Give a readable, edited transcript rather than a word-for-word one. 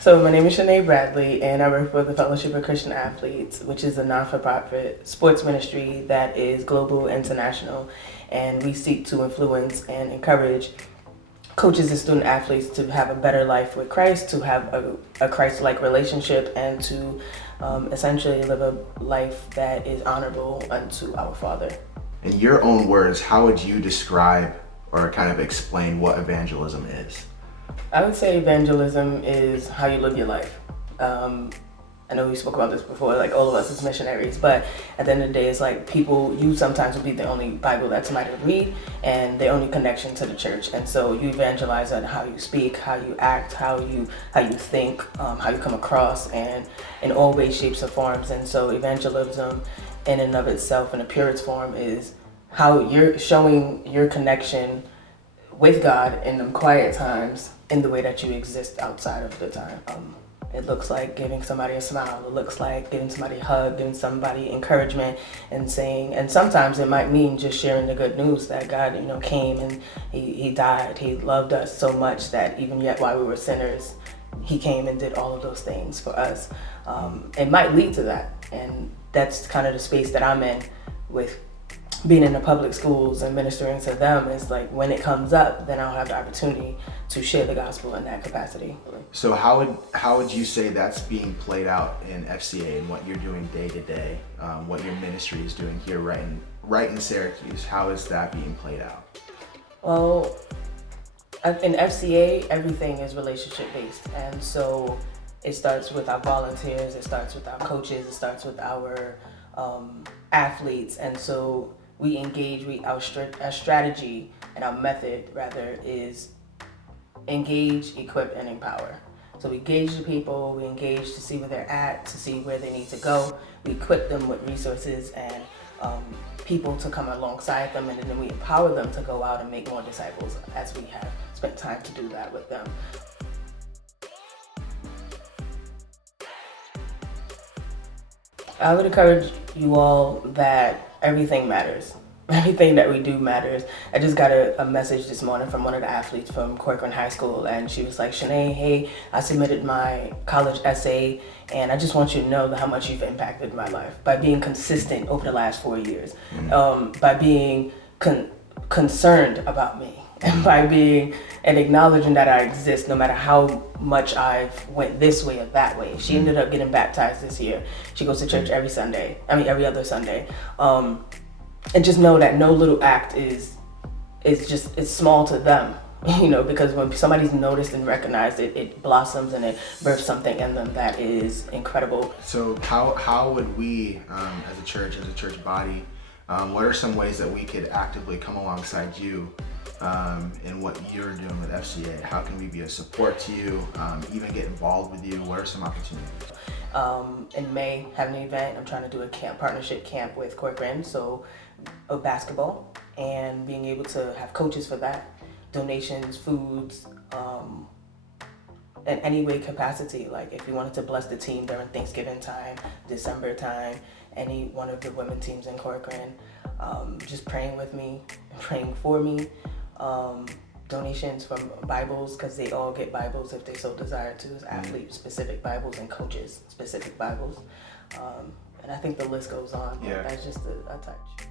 So my name is Shanay Bradley, and I work for the Fellowship of Christian Athletes, which is a non-for-profit sports ministry that is global, international, and we seek to influence and encourage coaches and student athletes to have a better life with Christ, to have a Christ-like relationship, and to essentially live a life that is honorable unto our Father. In your own words, how would you describe or kind of explain what evangelism is? I would say evangelism is how you live your life. I know we spoke about this before, like all of us as missionaries, but at the end of the day, it's like people, you sometimes will be the only Bible that somebody would read and the only connection to the church. And so you evangelize on how you speak, how you act, how you think, how you come across, and in all ways, shapes, or forms. And so evangelism in and of itself in a purest form is how you're showing your connection with God in them quiet times in the way that you exist outside of the time. It looks like giving somebody a smile. It looks like giving somebody a hug, giving somebody encouragement, and saying, and sometimes it might mean just sharing the good news that God, came and he died. He loved us so much that even yet while we were sinners, he came and did all of those things for us. It might lead to that. And that's kind of the space that I'm in with being in the public schools and ministering to them. Is like when it comes up, then I'll have the opportunity to share the gospel in that capacity. So how would you say that's being played out in FCA and what you're doing day to day, what your ministry is doing here right in Syracuse? How is that being played out? Well, in FCA, everything is relationship based, and so it starts with our volunteers, it starts with our coaches, it starts with our athletes, and so we engage. Our strategy and our method rather is engage, equip, and empower. So we engage the people, we engage to see where they're at, to see where they need to go. We equip them with resources and people to come alongside them, and then we empower them to go out and make more disciples as we have spent time to do that with them. I would encourage you all that everything matters. Everything that we do matters. I just got a message this morning from one of the athletes from Corcoran High School, and she was like, Shanay, hey, I submitted my college essay, and I just want you to know how much you've impacted my life by being consistent over the last 4 years, by being concerned about me, and by being and acknowledging that I exist no matter how much I've went this way or that way. She ended up getting baptized this year. She goes to church every other Sunday. And just know that no little act is it's small to them, because when somebody's noticed and recognized, it blossoms and it births something in them that is incredible. So how would we, as a church body, what are some ways that we could actively come alongside you in what you're doing with FCA? How can we be a support to you, even get involved with you? What are some opportunities? In May, having an event. I'm trying to do a partnership camp with Corcoran, so of basketball, and being able to have coaches for that, donations, foods, in any way capacity. Like if you wanted to bless the team during Thanksgiving time, December time, any one of the women teams in Corcoran, just praying with me, praying for me. Donations from Bibles, because they all get Bibles if they so desire to, as athlete specific Bibles and coaches specific Bibles, and I think the list goes on. Yeah. That's just a touch.